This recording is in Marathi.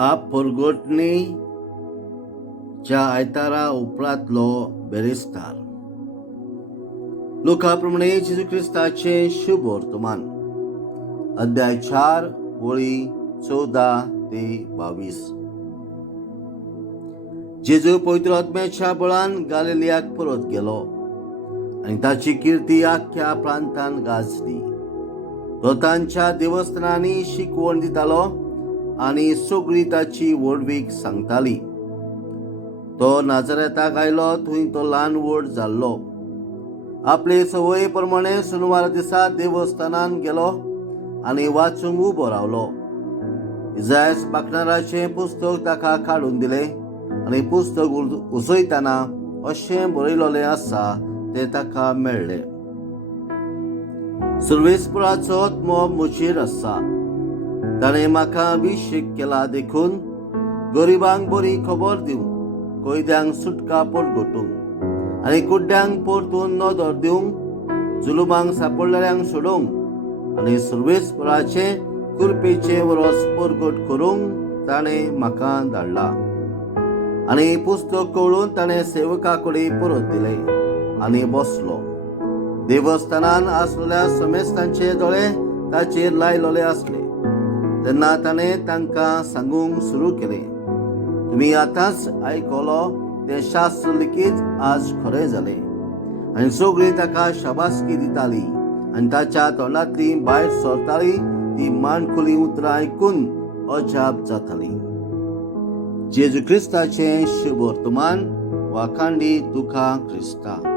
आप परगोटणी च्या आयतारा उपरांतलो बेरेस्तार. लुका प्रमाणे जेजू ख्रिस्ताचे शुभ वर्तमान, अध्याय 4 वळी 14 ते 22. जेजू पवित्र आत्म्याच्या बळान गालिलियाक परत गेलो आणि ताची कीर्ती आख्या प्रांतान गाजली. तो तांच्या देवस्थानांनी शिकवण दितालो आणि सगळी ताची व्हडवीक सांगताली. तो नाजरेताक आयलो, थंय तो ल्हान व्हड जाल्लो. आपले सवये प्रमाणे सोनवार दिसा देवस्थानान गेलो आनी वाचूंक उबो रावलो. इजायास पाखणाराचें पुस्तक ताका काडून दिलें आनी पुस्तक उसयतना अशें बरयलोलें आसा तें ताका मेळ्ळें. सर्वेस्पराचो आत्मो म्हजेर आसा. ताणें म्हाका अभिशेक केला देखून गरिबांक बरी खबर दिवंक, कैद्यांक सुटका परगटूंक आनी कुड्ड्यांक परतून नदर दिवंक, जुलुमांक सांपडलेल्यांक सोडूंक आनी सर्वेस्पराचे कुरपेचे वरोस परगट करूंक ताणें म्हाका धाडला. आनी पुस्तक कळून ताणें सेवका कडेन परत दिलें आनी बसलो. देवस्थानान आसलेल्या समेस्तांचे दोळे ताचेर लायलोले आसले. तेन्ना ताणें तांकां सांगूंक सुरू केलें, तुमी आतांच आयकलो तें शास्त्र लेगीत आज खरें जालें. आनी सगळीं ताका शाबासकी दिताली आनी ताच्या तोंडांतली भायर सरताली ती माणकुली उतरां आयकून अजाप जाताली. जेजू ख्रिस्ताचें शुभ वर्तमान. वाखांडी तुका ख्रिस्ता.